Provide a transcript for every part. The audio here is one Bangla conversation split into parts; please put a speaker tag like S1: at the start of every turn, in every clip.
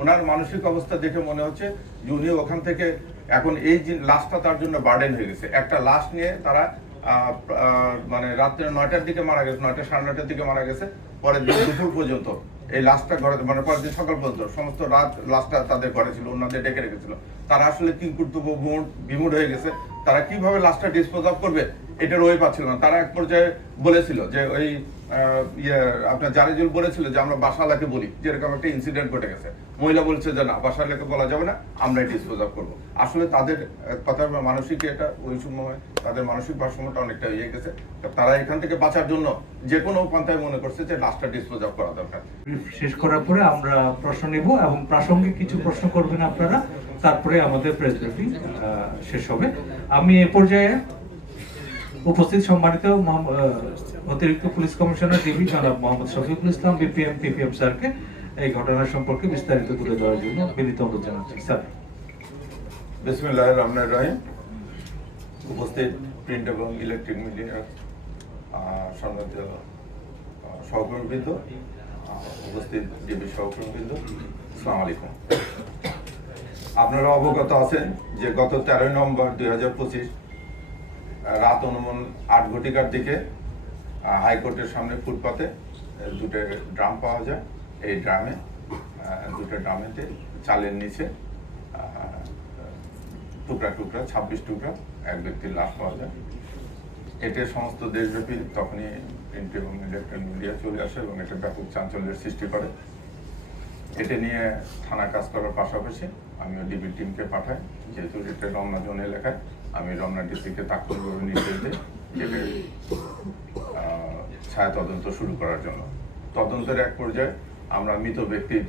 S1: ওনার মানসিক অবস্থা দেখে মনে হচ্ছে যে উনি ওখান থেকে এখন এই যে লাশটা তার জন্য বার্ডেন হয়ে গেছে। একটা লাশ নিয়ে তারা মানে রাত্রে নয়টার দিকে মারা গেছে, নয়টা সাড়ে নয়টার দিকে মারা গেছে। পরের দিন দুপুর পর্যন্ত এই লাশটা ঘরে মানে পরের দিন সকাল পর্যন্ত সমস্ত রাত লাশটা তাদের ঘরে ছিল, ওনাদের ডেকে রেখেছিল। তারা আসলে কি কর্তব্য বিমুড হয়ে গেছে। তারা কীভাবে লাশটা ডিসপোজ অফ করবে? এটার ওই পাচ্ছিল না। তারা এক পর্যায়ে বলেছিল যে ওই ইয়ে আপনার জারিজুল বলেছিল যে আমরা বাসালাকে বলি, যে এরকম একটা ইনসিডেন্ট ঘটে গেছে। মহিলা বলছে যে না, বাসালাকে বলা যাবে না আমরাই ডিসপোজ অফ করব। আসলে তাদের কথা মানসিক এটা ওই সময় তাদের মানসিক ভারসাম্যটা অনেকটা ইয়ে গেছে। তারা এখান থেকে বাঁচার জন্য যে কোনো পন্থায় মনে করছে যে লাশটা ডিসপোজ অফ করা দরকার।
S2: শেষ করার পরে আমরা প্রশ্ন নেব এবং প্রাসঙ্গিক কিছু প্রশ্ন করবেন আপনারা, তারপরে আমাদের প্রেস ব্রিফিং শেষ হবে। আমি এ পর্যায়ে উপস্থিত সম্মানিত অতিরিক্ত পুলিশ কমিশনার ডিবি জনাব মোহাম্মদ শফিকুল ইসলাম, বিপিএম পিপিএম স্যারকে এই ঘটনা সম্পর্কে বিস্তারিত তুলে দেওয়ার জন্য বিনীত অনুরোধ জানাচ্ছি। স্যার।
S1: রহিম। উপস্থিত প্রিন্ট এবং ইলেকট্রিক মিডিয়ার সম্মানিত সহকর্মীবৃন্দ উপস্থিত ডিবি সহকর্মীবৃন্দ, আসসালামু আলাইকুম। আপনারা অবগত আছেন যে গত তেরোই নভেম্বর দুই হাজার পঁচিশ রাত অনুমান আট ঘটিকার দিকে হাইকোর্টের সামনে ফুটপাতে দুটো ড্রাম পাওয়া যায় এই ড্রামে দুটো ড্রামেতে, চালের নিচে টুকরা টুকরা, ছাব্বিশ টুকরা এক ব্যক্তির লাশ পাওয়া যায়। এতে সমস্ত দেশব্যাপী তখনই প্রিন্ট এবং ইলেকট্রনিক মিডিয়া চলে আসে এবং এটা ব্যাপক চাঞ্চল্যের সৃষ্টি করে। এটা নিয়ে থানা কাজ করার পাশাপাশি আমিও ডিবি টিমকে পাঠাই। যেহেতু এটা রমনা জোন এলাকায়, আমি রমনা ডিস্ট্রিক্টে তাৎক্ষণিকভাবে নির্দেশ দিই ছায়া তদন্ত শুরু করার জন্য। তদন্তের এক পর্যায়ে আমরা মৃত ব্যক্তির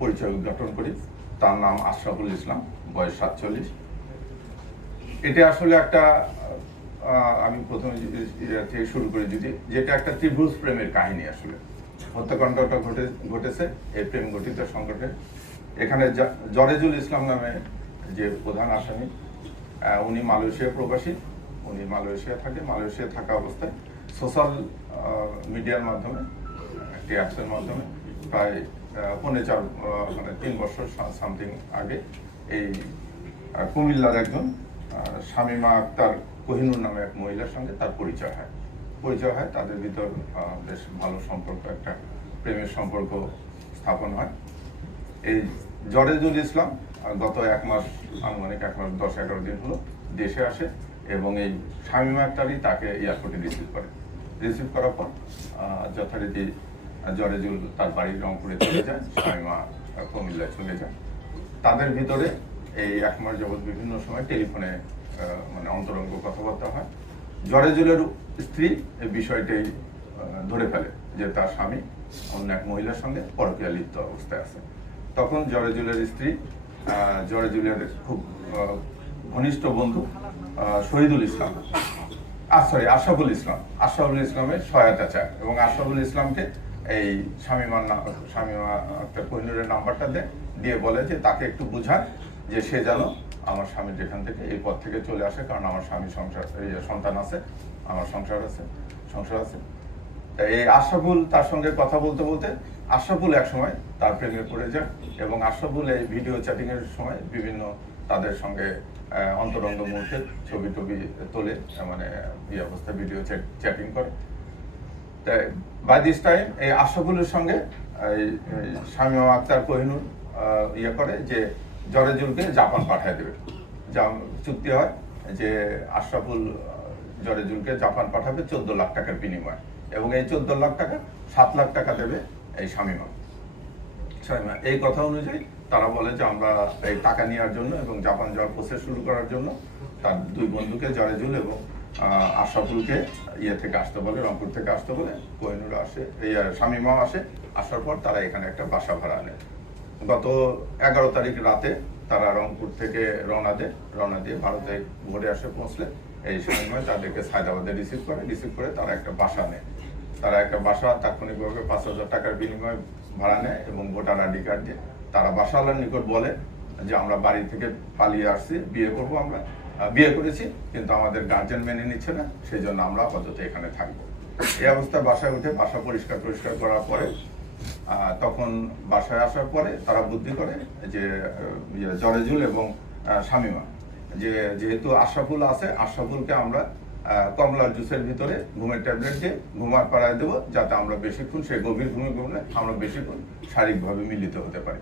S1: পরিচয় উদ্ঘাটন করি। তার নাম আশরাফুল ইসলাম, বয়স সাতচল্লিশ। এটা আসলে একটা আমি প্রথমে থেকে শুরু করি যদি, যেটা একটা ত্রিভুজ প্রেমের কাহিনী আসলে। হত্যাকাণ্ডটা ঘটে, ঘটেছে, এই প্রেম গঠিত সংকটে। এখানে জরেজুল ইসলাম নামে যে প্রধান আসামি উনি মালয়েশিয়া প্রবাসী। উনি মালয়েশিয়া থাকে, মালয়েশিয়া থাকা অবস্থায় সোশ্যাল মিডিয়ার মাধ্যমে, একটি অ্যাপসের মাধ্যমে প্রায় পৌনে চার মানে তিন বছর সামথিং আগে এই কুমিল্লার একজন শামীমা আক্তার কোহিনুর নামে এক মহিলার সঙ্গে তার পরিচয় হয়। পরিচয় হয়, তাদের ভিতর বেশ ভালো সম্পর্ক একটা প্রেমের সম্পর্ক স্থাপন হয়। এই জরেজুল ইসলাম গত এক মাস, আনুমানিক এক মাস, দশ, এগারো দিন হলো, দেশে আসে এবং এই শামীমা আক্তারই তাকে এয়ারপোর্টে রিসিভ করে। রিসিভ করার পর যথারীতি জরেজুল তার বাড়ি রংপুরে চলে যায়, শামীমা কুমিল্লায় চলে যায়। তাদের ভিতরে এই এক মাস যাবৎ বিভিন্ন সময় টেলিফোনে মানে অন্তরঙ্গ কথাবার্তা হয়। জরেজুলের স্ত্রী এই বিষয়টাই ধরে ফেলে যে তার স্বামী অন্য এক মহিলার সঙ্গে পরকীয়া লিপ্ত অবস্থায় আছে। তখন জরেজুলের স্ত্রী জরেজুলের খুব ঘনিষ্ঠ বন্ধু শহীদুল ইসলাম। সরি ইসলাম। আশরাফুল ইসলামের সহায়তা চায় এবং আশরাফুল ইসলামকে এই স্বামীমার স্বামীমা একটা কোহিনুরের নাম্বারটা দেয় দিয়ে বলে যে তাকে একটু বুঝায় যে সে যেন আমার স্বামী যেখান থেকে এই পথ থেকে চলে আসে, কারণ আমার স্বামী সংসার সন্তান আছে, আমার সংসার আছে সংসার আছে। এই আশরাফুল তার সঙ্গে কথা বলতে বলতে আশরাফুল এক সময় তার প্রেমে পড়ে যায় এবং আশরাফুল এই ভিডিও চ্যাটিং এর সময় বিভিন্ন তাদের সঙ্গে অন্তরঙ্গ মুহূর্তে ছবি টবি তোলে মানে এই অবস্থায় ভিডিও চ্যাটিং করে। বাই দিস টাইম এই আশরাফুলের সঙ্গে এই আক্তার কোহিনুর ইয়ে করে যে জরেজুলকে জাপান পাঠিয়ে দেবে। যা চুক্তি হয় যে আশরাফুল আহ, জরেজুলকে জাপান পাঠাবে চোদ্দ লাখ টাকার বিনিময়ে। এবং এই চোদ্দ লাখ টাকা সাত লাখ টাকা দেবে এই শামীমা শামীমা এই কথা অনুযায়ী তারা বলে যে আমরা এই টাকা নেওয়ার জন্য এবং জাপান যাওয়ার প্রসেস শুরু করার জন্য তার দুই বন্ধুকে জরেজুল এবং আশরাফুলকে ইয়ে থেকে আসতে বলে রংপুর থেকে আসতে বলে কোহিনুর আসে এই আহ, শামীমাও আসে আসার পর তারা এখানে একটা বাসা ভাড়া নেয়। গত এগারো তারিখ রাতে তারা রংপুর থেকে রওনা দেয় রওনা দিয়ে ভারতে ভোরে আসে পৌঁছলে এই সময় তাদেরকে সায়দাবাদে রিসিভ করে রিসিভ করে তারা একটা বাসা নেয়। তারা একটা বাসা তাৎক্ষণিকভাবে পাঁচ হাজার টাকার বিনিময়ে ভাড়া নেয় এবং ভোটার আইডি কার্ড দিয়ে তারা বাসাওয়ালার নিকট বলে যে আমরা বাড়ি থেকে পালিয়ে আসছি বিয়ে করব আমরা। বিয়ে করেছি কিন্তু আমাদের গার্জেন মেনে নিচ্ছে না সেই জন্য আমরা আপাতত এখানে থাকব। এই অবস্থায় বাসায় উঠে বাসা পরিষ্কার পরিষ্কার করার পরে তখন বাসায় আসার পরে তারা বুদ্ধি করে যে ইয়ে, জরেজুল এবং শামিমা। যে যেহেতু আশরাফুল আছে আশরাফুলকে আমরা কমলার জুসের ভিতরে ঘুমের ট্যাবলেট দিয়ে ঘুমার পাড়ায় দেবো যাতে আমরা বেশিক্ষণ সে গভীর ঘুমে ঘুমলে আমরা বেশিক্ষণ শারীরিকভাবে মিলিত হতে পারি।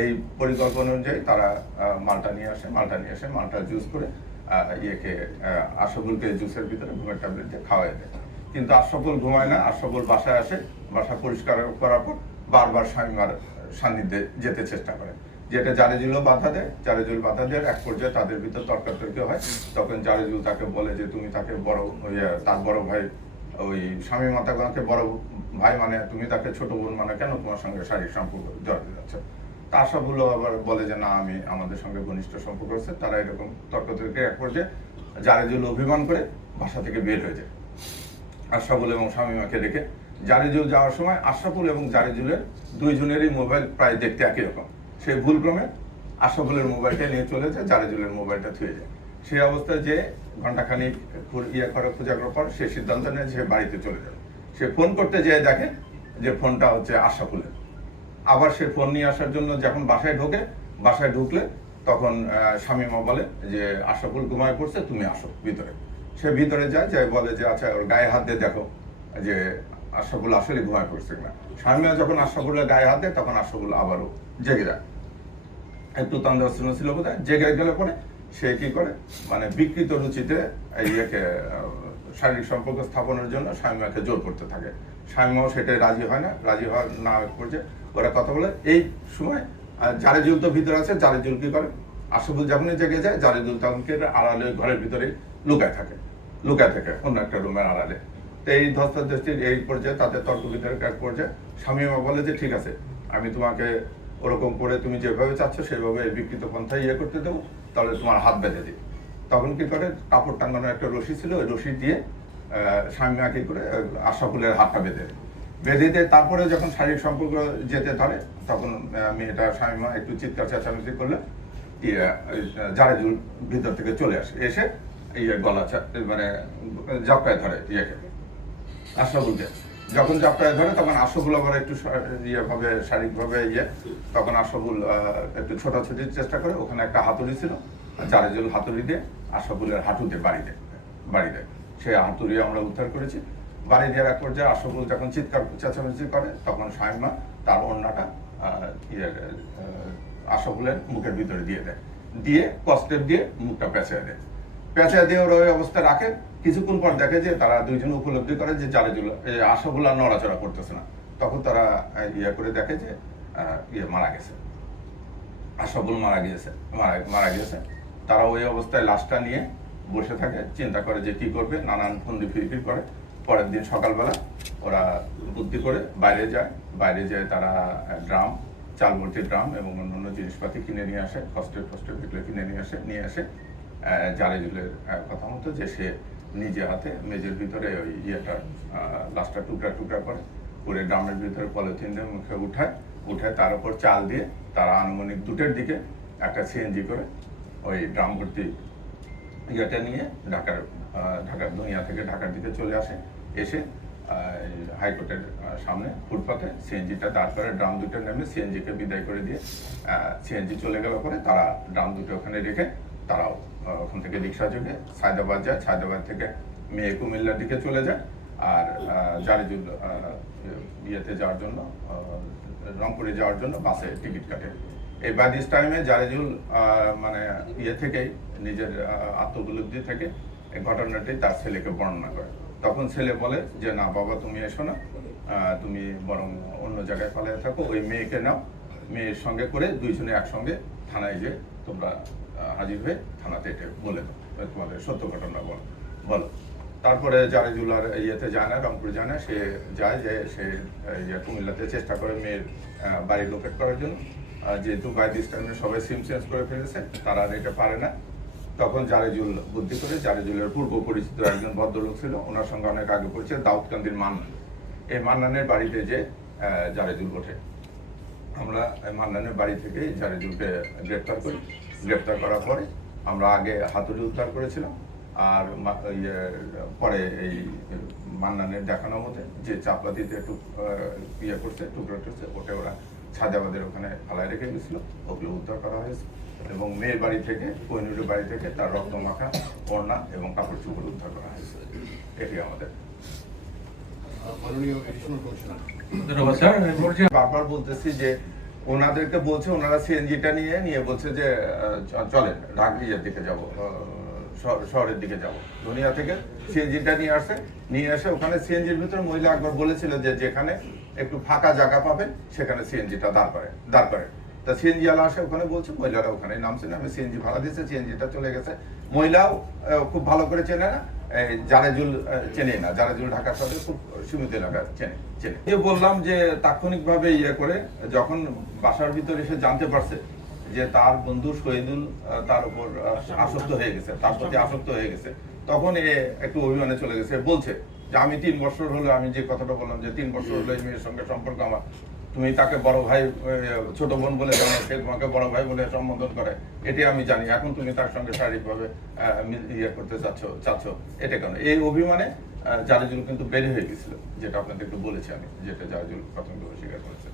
S1: এই পরিকল্পনা অনুযায়ী তারা মালটা নিয়ে আসে মালটা নিয়ে আসে মালটা জুস করে ইয়েকে আহ, আশরাফুলকে জুসের ভিতরে ঘুমের ট্যাবলেট দিয়ে খাওয়াই দেয়। কিন্তু আশরাফুল ঘুমায় না আশরাফুল বাসায় আসে বাসা পরিষ্কার করার পর বারবার স্বামীমার সান্নিধ্যে যেতে চেষ্টা করে। যেটা জারেজুলও বাধা দেয়, জারেজুল বাধা দেয় এক পর্যায়ে তাদের ভিতর তর্কাতর্কি হয়। তখন জারেজুল তাকে বলে যে, তুমি তাকে বড় তার বড় ভাই, ওই স্বামী মাতাকে বড় ভাই মানে তুমি তাকে ছোট বোন মানে কেন তোমার সঙ্গে শারীরিক সম্পর্ক জড়াতে যাচ্ছ? তা আশাফুলও আবার বলে যে, না, আমি আমাদের সঙ্গে ঘনিষ্ঠ সম্পর্ক আছে। তারা এরকম তর্কতর্কি এক পর্যায়ে জারেজুল অভিমান করে বাসা থেকে বের হয়ে যায়। আশরাফুল এবং শামিমাকে রেখে জারিজুল যাওয়ার সময় আশরাফুল এবং জারিজুলের দুইজনেরই মোবাইল প্রায় দেখতে একই রকম। সেই ভুলক্রমে আশরাফুলের মোবাইলটা নিয়ে চলে যায়, জারিজুলের মোবাইলটা থুয়ে যায়। সেই অবস্থায় যে ঘন্টাখানিক খু- ইয়ে করে খোঁজা করার পর সে সিদ্ধান্ত নেয় সে বাড়িতে চলে যাবে। সে ফোন করতে যেয়ে দেখে যে ফোনটা হচ্ছে আশরাফুলের আবার সে ফোন নিয়ে আসার জন্য যখন বাসায় ঢোকে, বাসায় ঢুকলে তখন শামীমা বলে যে আশরাফুল ঘুমায় পড়ছে, তুমি আসো ভিতরে। সে ভিতরে যায় যে বলে যে আচ্ছা ওর গায়ে হাত দিয়ে দেখো যে আশরাফুল আসলে ঘুমায় পড়ছে কিনা। শামীমা যখন আশরাফুলের গায়ে হাত দেয়, তখন আশরাফুল আবারও জেগে যায়। একটু ছিল বোধ হয় জেগে গেলে পরে সে কি করে? মানে বিকৃত রুচিতে ইয়েকে শারীরিক সম্পর্ক স্থাপনের জন্য স্বামীমাকে জোর করতে থাকে। স্বামীমাও সেটাই রাজি হয় না রাজি হওয়ার না করছে ওরা কথা বলে। এই সময় আহ, জারেজুল তো ভিতরে আছে জারেজুল কি করে? আশাফুল যখনই জেগে যায় জারেজুল তখনকে আড়ালে ঘরের ভিতরে লুকায় থাকে লুকায় থাকে অন্য একটা রুমের আড়ালে। তো এই ধস্তাধস্তির এই পর্যায়ে তাদের তর্ক বিতর্ক এক পর্যায়ে স্বামীমা বলে যে ঠিক আছে আমি তোমাকে ওরকম করে তুমি যেভাবে চাচ্ছ সেভাবে বিকৃত পন্থায় ইয়ে করতে দেবো তাহলে তোমার হাত বেঁধে দিই তখন কি করে? কাপড় টাঙ্গানোর একটা রশি ছিল ওই রশি দিয়ে আহ, স্বামীমা কি করে আহ, আশরাফুলের হাতটা বেঁধে। বেঁধে দিয়ে তারপরে যখন শারীরিক সম্পর্ক যেতে ধরে তখন মেয়েটা স্বামীমা একটু চিৎকার চেঁচামেচি করলে ইয়ে জারেজুল ভিতর থেকে চলে আসে। এসে ইয়ে গলা মানে জাপটায় ধরে ইয়েকে আশরাফুলকে যখন জাপটায় ধরে তখন আশরাফুল আবার একটু শা- ইয়ে ভাবে শারীরিকভাবে ইয়ে তখন আশরাফুল আহ, একটু ছোটাছুটির চেষ্টা করে ওখানে একটা হাতুড়ি ছিল জারেজুল হাতুড়ি দিয়ে আশরাফুলের হাঁটুতে বাড়ি দেয় বাড়ি দেয় সেই হাতুড়ি আমরা উদ্ধার করেছি। বাড়ি দেওয়ার এক পর্যায়ে আশরাফুল যখন চিৎকার চেঁচামেচি করে তখন শাইমা তার অন্যটা ইয়ে আহ, আশরাফুলের মুখের ভিতরে দিয়ে দেয়। দিয়ে কষ্টেপ দিয়ে মুখটা পেঁচিয়ে দেয়। পেঁচা দিয়ে ওরা ওই অবস্থা রাখে কিছুক্ষণ পর দেখে যে তারা দুইজন উপলব্ধি করে যে জারেজুল আশাফুল আর নড়াচড়া করতেছে না। তখন তারা ইয়ে করে দেখে যে ইয়ে মারা গেছে। আশাফুল মারা গিয়েছে মারা মারা গিয়েছে। তারা ওই অবস্থায় লাশটা নিয়ে বসে থাকে চিন্তা করে যে কি করবে নানান ফন্দি ফিরফির করে। পরের দিন সকালবেলা ওরা বুদ্ধি করে বাইরে যায়। বাইরে যায় তারা ড্রাম চাল ভর্তি ড্রাম এবং অন্যান্য জিনিসপাতি কিনে নিয়ে আসে কষ্টের কষ্টের কিনে নিয়ে আসে নিয়ে আসে জারেজুলের আহ, কথা মতো যে সে নিজে হাতে মেজের ভিতরে ওই ইয়েটা লাশটা টুকরা টুকরা করে করে ড্রামের ভিতরে পলিথিন দিয়ে মুখে উঠায় উঠায় তার উপর চাল দিয়ে তারা আনুমানিক দুটের দিকে একটা সিএনজি করে ওই ড্রাম ভর্তি ইয়েটা নিয়ে ঢাকার ঢাকার দুনিয়া থেকে ঢাকার দিকে চলে আসে। এসে হাইকোর্টের সামনে ফুটপাথে সিএনজিটা করে, ড্রাম দুটো নেমে সিএনজিকে বিদায় করে দিয়ে সিএনজি চলে গেল পরে তারা ড্রাম দুটো ওখানে রেখে তারাও ওখান থেকে রিক্সা যোগে সায়দাবাদ যায় সায়দাবাদ থেকে মেয়ে কুমিল্লার দিকে চলে যায় আর জারিজুল ইয়েতে যাওয়ার জন্য রংপুরে যাওয়ার জন্য বাসে টিকিট কাটে। এই বাই টাইমে জারেজুল মানে ইয়ে থেকেই নিজের আহ, আত্মোপলব্ধি থেকে এই ঘটনাটি তার ছেলেকে বর্ণনা করে। তখন ছেলে বলে যে না বাবা তুমি এসো না তুমি বরং অন্য জায়গায় পালিয়ে থাকো ওই মেয়েকে নাও। মেয়ের সঙ্গে করে দুইজনে একসঙ্গে থানায় যে তোমরা হাজির হয়ে থানাতে এটা বলে দাও। তোমাদের সত্য ঘটনা বলো। বলো। তারপরে জারেজুল আর ইয়েতে যায় না, রংপুর যায় না, সে যায়, যে সে কুমিল্লাতে চেষ্টা করে মেয়ের বাড়ি লোকেট করার জন্য। যেহেতু বাই দিস টাইমে সবাই সিম চেঞ্জ করে ফেলেছে, তারা আর এটা পারে না। তখন জারেজুল, বুদ্ধি করে জারেজুলের পূর্ব পরিচিত একজন ভদ্রলোক ছিল, ওনার সঙ্গে অনেক আগে পরিচয়, দাউদকান্দির মান্নান। এই মান্নানের বাড়িতে যে জারেজুল ওঠে। আমরা মান্নানের বাড়ি থেকে জারেজুলকে গ্রেপ্তার করি। গ্রেপ্তার করার পরে আমরা আগে হাতুড়ি উদ্ধার করেছিলাম আর ইয়ে, পরে এই মান্নানের দেখানো মতে যে চাপলা দিতে একটু আহ, ইয়ে করছে টুকরো করছে ওটা ওরা ছাজাবাদের ওখানে ফালায় রেখে গেছিল ওগুলো উদ্ধার করা হয়েছে। এবং মেয়ের বাড়ি থেকে কৈনুরের বাড়ি থেকে তার রক্ত মাখা ওড়না এবং কাপড় চোপড় উদ্ধার করা হয়েছে। এটি আমাদের।
S2: ধন্যবাদ স্যার।
S1: বারবার বলতেছি যে ওনাদেরকে বলছে, ওনারা সিএনজিটা নিয়ে নিয়ে বলছে যে চলেন ইয়ের দিকে যাব শহরের দিকে যাব। দুনিয়া থেকে সিএনজিটা নিয়ে আসে, নিয়ে এসে ওখানে সিএনজির ভিতরে মহিলা একবার বলেছিল যে, যেখানে একটু ফাঁকা জায়গা পাবেন, সেখানে সিএনজিটা দাঁড় করে দাঁড় করে তা সিএনজি আলা আসে, ওখানে বলছে, মহিলারা ওখানে নামছে না। আমি সিএনজি ভাড়া দিয়েছি সিএনজিটা চলে গেছে। মহিলাও খুব ভালো করে চেনে না। জারেজুল চেনে না। জারেজুল ঢাকা শহরে খুব সীমিত এলাকা চেনে চেনে। যে বললাম যে তাৎক্ষণিকভাবে ইয়ে করে, যখন বাসার ভিতরে এসে জানতে পারছে যে তার বন্ধু শহীদুল তার উপর আসক্ত হয়ে গেছে, তার প্রতি আসক্ত হয়ে গেছে, তখন এ একটু অভিমানে চলে গেছে। বলছে যে, আমি তিন বছর হলো, আমি যে কথাটা বললাম যে, তিন বছর হলো এই মেয়ের সঙ্গে সম্পর্ক আমার। তুমি তাকে বড় ভাই ছোট বোন বলে জানো, সে তোমাকে বড় ভাই বলে সম্বোধন করে। এটি আমি জানি। এখন তুমি তার সঙ্গে শারীরিকভাবে ইয়ে করতে চাচ্ছ চাচ্ছ। এটা কেন? এই অভিমানে জারেজুল কিন্তু বেড়ে হয়ে গেছিল, যেটা আপনাদের একটু বলেছি আমি, যেটা জারেজুল প্রাথমিকভাবে স্বীকার করেছে।